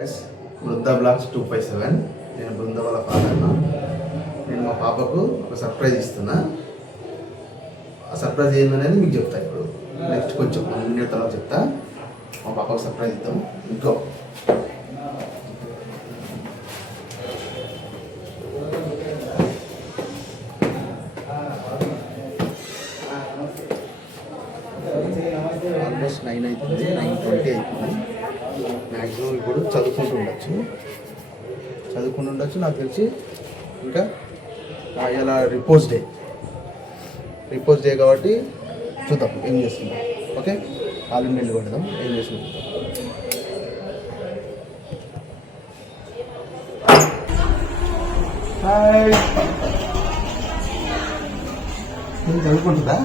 బృంద blogs 257. నేను బృంద వాళ్ళ ఫాదర్ను. నేను మా పాపకు ఒక సర్ప్రైజ్ ఇస్తున్నా. ఆ సర్ప్రైజ్ ఏందనేది మీకు చెప్తా. ఇప్పుడు నెక్స్ట్ కొంచెం 1 మినిట్ తర్వాత చెప్తా. మా పాపకు సర్ప్రైజ్ ఇద్దాం. ఇంకో ఆల్మోస్ట్ 9 అవుతుంది, 9:20 అవుతుంది. మ్యాక్సిమం ఇప్పుడు చదువుకుంటూ ఉండొచ్చు నాకు తెలిసి. ఇంకా ఇలా రిపోజ్ డే కాబట్టి చూద్దాం ఏం చేస్తున్నాం. ఓకే, ఆలు నీళ్ళు కొడదాం, ఏం చేస్తున్నాం. హాయ్, చదువుకుంటుందా?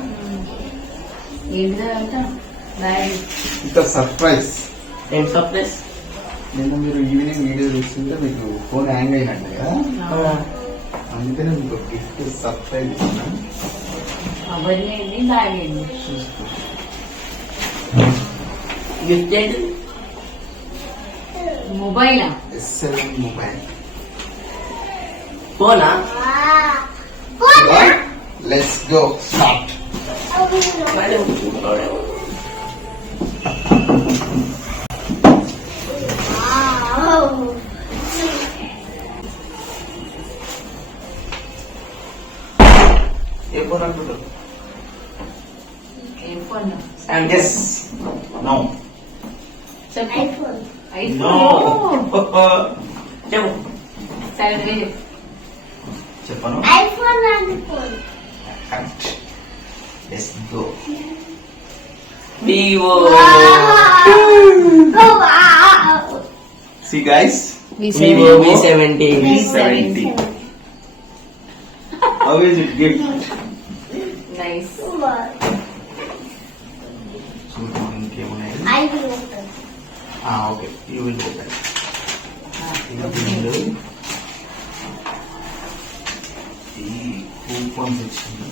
ఇంకా సర్ప్రైజ్. ఏం సర్ప్రైజ్? నిన్న మీరు ఈవినింగ్ వీడియో చూస్తుంటే మీకు ఫోన్ హ్యాంగ్ అయినట్టు కదా, అందుకనే మీకు గిఫ్ట్ సర్ప్రైజ్ ఇస్తున్నాను. గిఫ్ట్ ఏంటి? మొబైల్. S7 mobile. ఫోనా? Let's go start. ఏం ఫోన్? And yes, no. చెప్పు. No. చెప్పు. సరే చెప్పను. Correct. Let's go. Vivo. See guys, Vivo V70. V70. How is it gift? Nice. చూద్దాం ఇంకేమున్నాయి. Okay, you will open. ఈ కూపన్స్ ఇచ్చింది.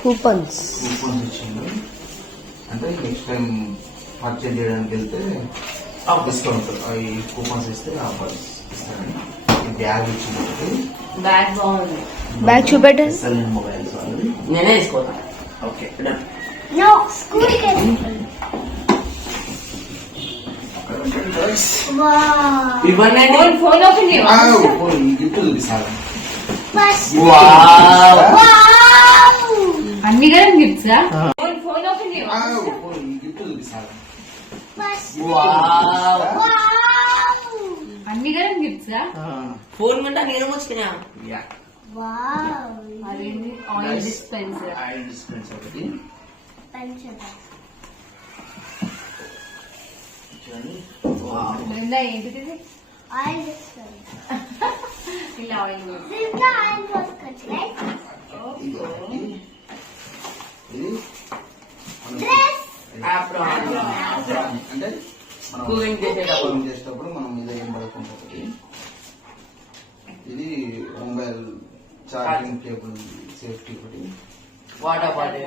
కూపన్స్ ఇచ్చింది అంటే నెక్స్ట్ టైం పర్చేజ్ చేయడానికి వెళ్తే డిస్కౌంట్ ఈ కూపన్స్ ఇస్తే ఆఫర్స్ ఇస్తారని. బ్యాగ్ ఇచ్చింది. బ్యాగ్ బాగుంది. బ్యాగ్ చూపెట్టండి. S7 మొబైల్స్ వాళ్ళది. నేనే తీసుకోతా. ఓకే, ఇవన్నీ ఫోన్ ఓపెన్ గిఫ్ట్ చూపిస్తాను. అన్ని garam gifts. Phone open gift చూపిస్తాను. అన్ని గరం గిఫ్ట్స్. ఫోన్ మీద నేను వచ్చినా. అదేంటి? Oil dispenser. ఒకటి ఏంటిది? ఇలా ఆయిల్. అంటే కూలింగ్ చేసేటప్పుడు మనం మీద ఏం పడుకుంటుంది. ఇది మొబైల్ ఛార్జింగ్ కేబుల్ సేఫ్టీ ఒకటి. Water bottle.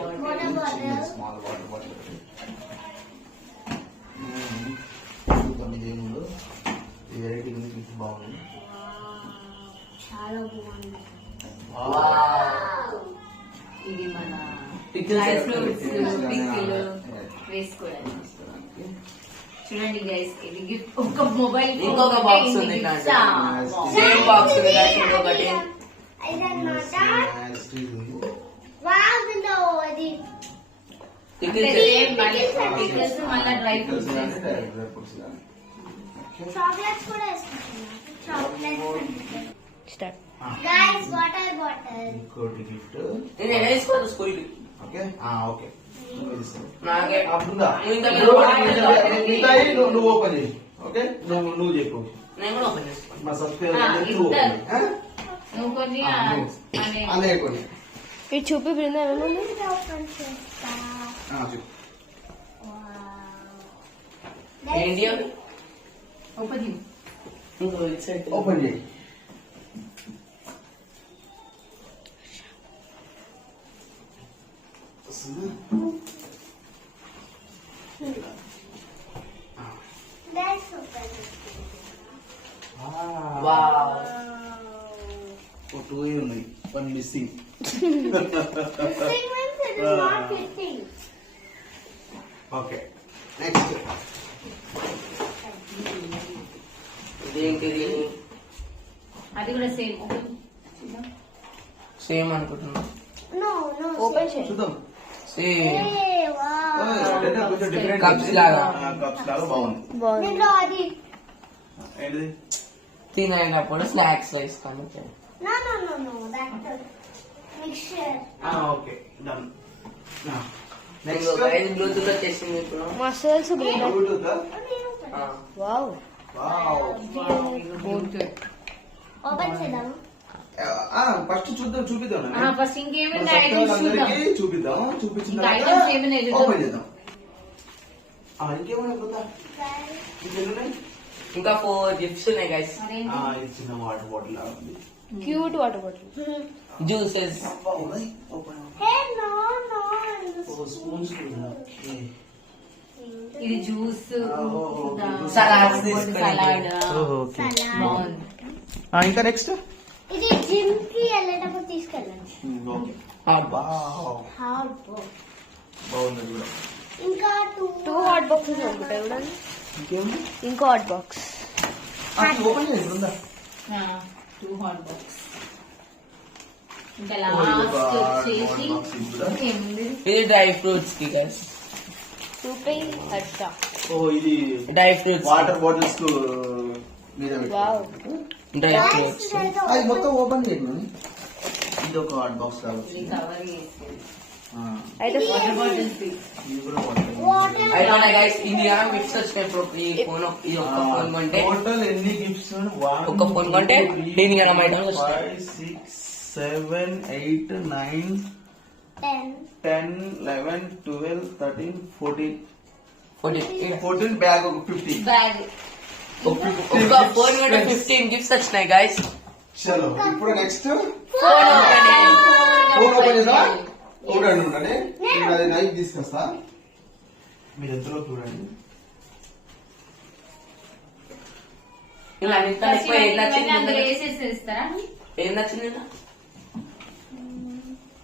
Small water bottle ఒకటి. ఇదేముందో ఈ వెరైటీ గిఫ్ట్ బాగుంది. చాలా బాగుంది. ఇది మన వేసుకోవడానికి. చూడండి గైస్, ఇది గిఫ్ట్. ఒక మొబైల్, ఇంకొక బాక్స్ ఉంది. సేమ్ బాక్స్ ఉంది గైస్. ఇంకొకటి మళ్ళీ డ్రై ఫ్రూట్స్. చాక్లెట్స్ కూడా స్టార్ట్. Guys, water bottle. ఇంకోటి గిఫ్ట్. నేను వేసుకోను స్కూల్ కి. ఓకే ఓకే, నాకే నువ్వు ఓపెన్ చేయి. ఓకే, నువ్వు చెప్పు. నేను కూడా ఓపెన్ చేసుకోను. మా సబ్స్క్రైబర్ నువ్వు కొన్ని అనే కొన్ని ఇది చూపి బృందా. ఏంటి ఓపెన్ చేయి. ఓపెన్ చేయి. That's open. వావ్. టూ ఉన్నాయి, one missing. Thing means it is not fitting. Okay next. ఇదేంటిది? అది కూడా సేమ్. సేమ్ అనుకుంటున్నా. No, no. ఓపెన్ చేయి. చూద్దాం. సేమ్. Hey, wow. కొంచెం డిఫరెంట్. కప్స్ లాగా. కప్స్ లాగా బాగుంది. దీంట్లో అది. ఏంటిది? తినేటప్పుడు స్నాక్స్ లో ఇస్తాను. No. That mixture. Okay done. Next Bluetooth వచ్చేసింది ఇప్పుడు. మస్తు తెలుసు బ్లూటూత్. వావ్. వావ్. ఓపెన్ చేద్దాం. ఫస్ట్ చూపిద్దాం. ఫస్ట్ ఇంకేమైనా అందరికి చూపిద్దాం. చూపించిన ఇంకా తర్వాత items ఏమైనా చూద్దాం. ఓపెన్ చేద్దాం. ఇంకేమైనా కొత్త ఇంకేమున్నాయి? ఇంకా 4 గిఫ్ట్స్ ఉన్నాయి గైస్. ఇది చిన్న వాటర్ బాటిల్ లాగా ఉంది. Cute water bottle. Juices. Open. Hey no. Spoons. ఇది జ్యూస్. Salads salad. సలాడ్. ఇంకా నెక్స్ట్. ఇది జిమ్ కి వెళ్ళేటప్పుడు తీసుకెళ్ళండి. ఓకే. హాట్ బాగుంది కూడా. ఇంకా టూ హాట్ బాక్సెస్ ఉంటాయి కూడా. ఇంకేముంది? ఇంకో హాట్ బాక్స్. ఓపెన్ చేసి ఉందా? 2 హాట్ బాక్స్. ఇంకా లాస్ట్ వచ్చేసి ఇది డ్రై ఫ్రూట్స్ కి గైస్. చూపి హర్ష. ఇది డ్రై ఫ్రూట్స్. వాటర్ బాటిల్స్ కు మీద వావ్. Dry fruits. అది మొత్తం ఓపెన్ చేయండి. ఇది ఒక హాట్ బాక్స్ కావచ్చు. అయితే వాటర్ బాటిల్స్. ఇది కూడా వాటర్. అయినా గైస్ ఇండియా మిక్స్ వచ్చినప్పుడు ఈ ఫోన్ ఈ ఒక్క ఫోన్ కొంటే టోటల్ ఎన్ని గిఫ్ట్స్? ఒక్క ఫోన్ కొంటే 10 గ్రామ్ ఐటమ్స్ వస్తాయి. 5, 6, 7, 8, 9, 10, 11, 12, 13, 14. 14 బ్యాగ్ ఒక 50. బ్యాగ్. ఒక్క ఫోన్ కొంటే 15 గిఫ్ట్స్ వచ్చినాయి గైస్. చలో ఇప్పుడు నెక్స్ట్ ఫోన్ ఫోన్ ఓపెన్ చేద్దాం. చూడండి ఉండండి. నేను అది నైట్ తీసుకొస్తా. మీరు ఎంతలో చూడండి. ఇలా అందులో వేసేస్తారా? ఏం నచ్చింది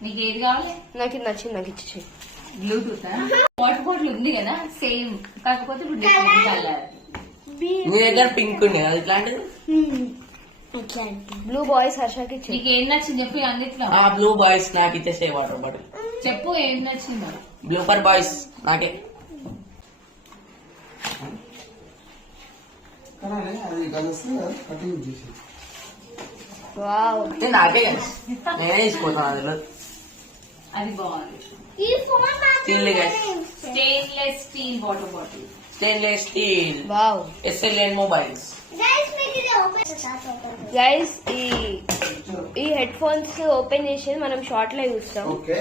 నీకు? ఏది కావాలి? నాకు ఇది నచ్చింది, నాకు ఇచ్చి. బ్లూటూత్ వాటర్ బాటిల్ ఉంది కదా సేమ్, కాకపోతే ఇప్పుడు డిఫరెంట్ కలర్. నీ దగ్గర పింక్ ఉంది కదా ఇట్లాంటిది. బ్లూ బాయ్స్ హర్షకి ఇచ్చి. నీకు ఏం నచ్చింది చెప్పు అన్నిట్లో. బ్లూ బాయ్స్ నాకు ఇచ్చేసే వాటర్ బాటిల్. చెప్పు ఏం నచ్చిందో. బ్లూ ఫర్ బాయ్స్ నాకే. అది కలిసి కటింగ్ చేసి వావ్. నాకే నేనే తీసుకుంటాను. అందులో అది బాగుంది. Stainless steel water bottle. Stainless steel. Wow. SLN mobiles. Guys ఈ హెడ్ ఫోన్స్ ఓపెన్ చేసి మనం షార్ట్ లో చూస్తాం. ఓకే.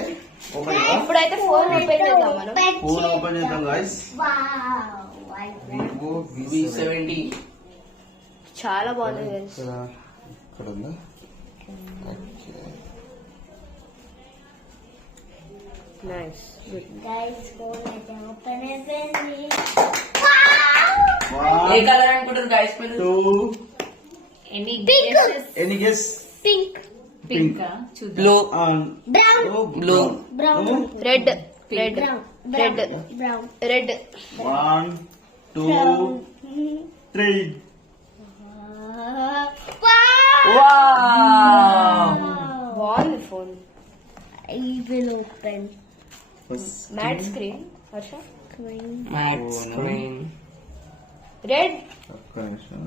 ఇప్పుడైతే ఫోన్ ఓపెన్ చేద్దాం మనం. ఫోన్ ఓపెన్ చేద్దాం గైస్. Vivo V70. చాలా బాగుంది గైస్. ఇక్కడ ఉందా? నైస్. గైస్ ఫోన్ అయితే ఓపెన్ అయిపోయింది. ఏ కలర్ అనుకుంటారు గైస్ మీరు? 2. Any guess? Pink. Pink. Blue. Brown. Blue. Brown. Red. Red. Red. Brown. Red. 1, 2, 3. బాగుంది phone. I will open. Matte screen. Harsha. Matte screen. Red. ఒక్క నిమిషం.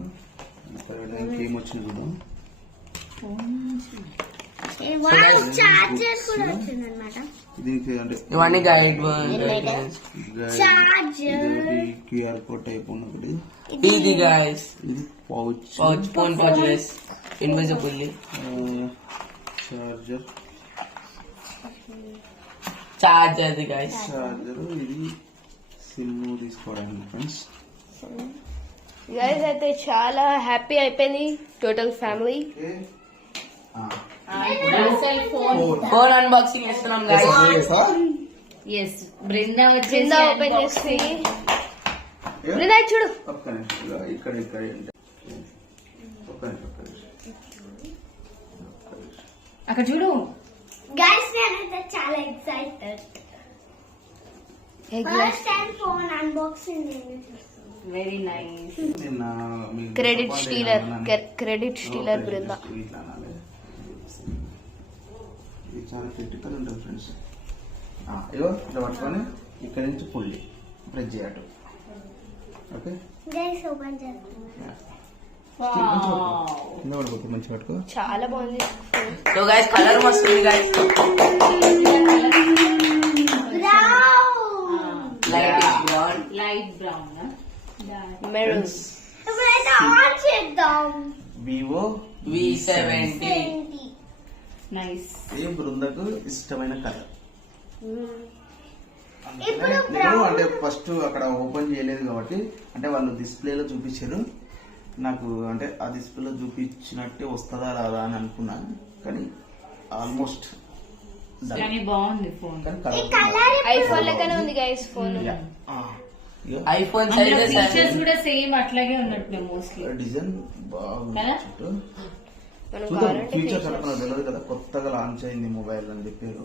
ఇంకేం వచ్చింది చూద్దాం. చార్జర్ కూడా వచ్చింది అనమాట. దీనికి అంటే ఇవన్నీ guide charger. QR code type ఉన్నది. ఇది గైస్ ఇది pouch. Phone pouches invisibly. Charger. Charger అది గైస్. చార్జర్. ఇది సిమ్ తీసుకోవడానికి ఫ్రెండ్స్. గైస్ అయితే చాలా హ్యాపీ అయిపోయింది టోటల్ ఫ్యామిలీ. ఫోన్ అన్బాక్సింగ్ చేస్తున్నాం guys. Yes Brinda Brinda open చేస్తుంది. బృందా ఇది చూడు. ఒక్క నిమిషం ఇక్కడ ఇక్కడ ఒక్క నిమిషం. అక్కడ చూడు. గైస్ నేనైతే చాలా excited. First time phone unboxing నేను చేస్తాను. Very nice. Credit stealer Brinda. ఇది చాలా క్రిటికల్ ఉంటుంది ఫ్రెండ్స్. ఇగో ఇట్లా పట్టుకొని ఇక్కడ నుంచి పుల్లి ప్రెస్ చేయటం. ఓకే గైస్ ఓపెన్ చేస్తాను. కింద పడిపోతుంది, మంచిగా పట్టుకో. చాలా బాగుంది. సో గైస్ కలర్ మస్తు ఉంది గైస్. Light brown maroon. ఇప్పుడైతే ఆన్ చేద్దాం. Vivo V70. నైస్. ఏ బృందకు ఇష్టమైన కలర్. ఇప్పుడు నేను అంటే ఫస్ట్ అక్కడ ఓపెన్ చేయలేదు కాబట్టి అంటే వాళ్ళు డిస్ప్లేలో చూపించారు నాకు, అంటే ఆ డిస్ప్లేలో చూపించినట్టే వస్తుందా రాదా అని అనుకున్నాను, కానీ ఆల్మోస్ట్ కానీ బాగుంది ఫోన్. ఐఫోన్ లెక్కనే ఉంది గైస్ ఫోన్. ఐఫోన్ ఫీచర్స్ కూడా సేమ్ అట్లాగే ఉన్నట్టు మోస్ట్లీ. డిజైన్ బాగుంది. కదా? చుట్టూ మనం చూద్దాం కావాలంటే ఫ్యూచర్స్ అంటే మనకు తెలియదు కదా, కొత్తగా లాంచ్ అయింది మొబైల్ అని చెప్పారు.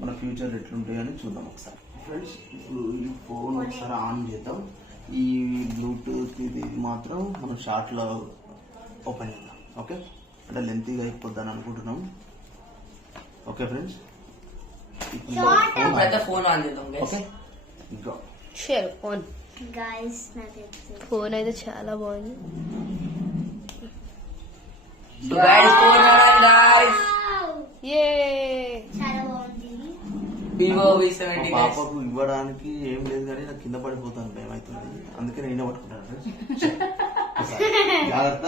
మన ఫ్యూచర్ ఎట్లుంటాయి అని చూద్దాం ఒకసారి. ఫ్రెండ్స్ ఇప్పుడు ఈ ఫోన్ ఒకసారి ఆన్ చేద్దాం. ఈ బ్లూటూత్ ఇది మాత్రం మనం షార్ట్ లో ఓపెన్ చేద్దాం. ఓకే అంటే లెంతీగా అయిపోద్దని అనుకుంటున్నాం. ఓకే ఫ్రెండ్స్ పెద్ద ఫోన్ ఆన్ చేద్దాం గైస్. ఓకే ఇంకా షేర్ ఫోన్. గైస్ నాకైతే ఫోన్ అయితే చాలా బాగుంది. సో గైస్ ఫోన్ గైస్ ఏ చాలా బాగుంది. వివో V70 మా గైస్. పాపకు ఇవ్వడానికి ఏం లేదు కానీ నాకు కింద పడిపోతాను భయం అవుతుంది, అందుకే నేనే పట్టుకుంటాను ఫ్రెండ్స్. జాగ్రత్త.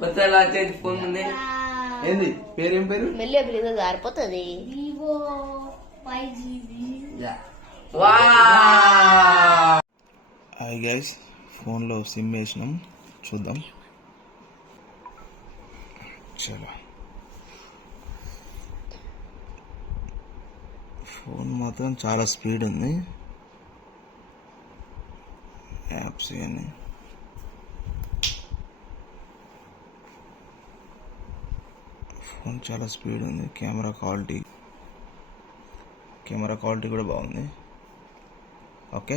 కొత్త లాంచ్ అయింది ఫోన్ ఉంది. ఏంది పేరు, ఏం పేరు? మెల్లి బృందా జారిపోతుంది. Vivo 5GB. Wow. Hi guys, ఫోన్లో సిమ్ వేసినాం, చూద్దాం. చలో ఫోన్ మాత్రం చాలా స్పీడ్ ఉంది. యాప్స్ కానీ ఫోన్ చాలా స్పీడ్ ఉంది. కెమెరా క్వాలిటీ కూడా బాగుంది. ఓకే